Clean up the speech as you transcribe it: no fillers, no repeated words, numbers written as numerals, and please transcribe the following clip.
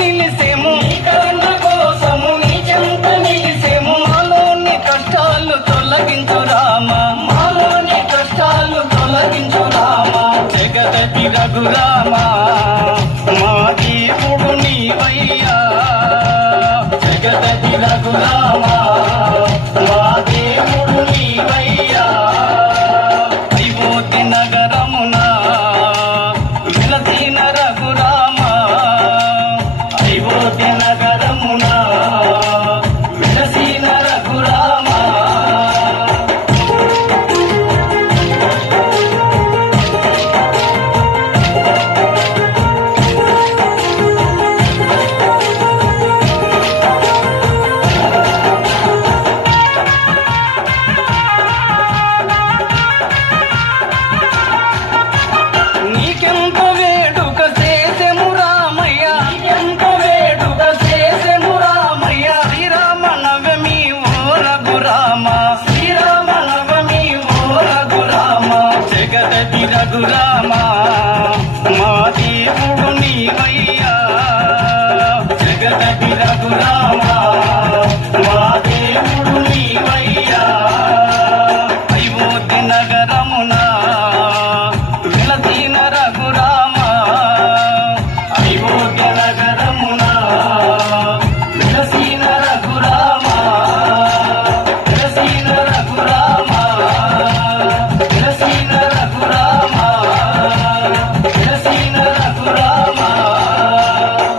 నిలిసేము, నీ కరుణ కోసము నీ చెంత నిలిసేము. మాలోని కష్టాలు తొలగించు రామా, మాలోని కష్టాలు తొలగించు రామా. జగదతి రఘురామా మా దేవుడు నీవయ్యా, జగదతి రఘురామా మా దేవుడు నీవయ్యా. అయోధ్య నగరమున వెలసిన రఘురామా, అయోధ్య నగరమున వెలసిన రఘురామా. నీకెంత వేడుక చేసెము రామయ్య, నీకెంత వేడుక చేసెము రామయ్య. శ్రీరామ నవమి ఓ రఘురామ, శ్రీరామ నవమి ఓ రఘురామ. జగదతి రఘురామ మా దేవుడు నీవయ్యా, జగదతి రఘురామ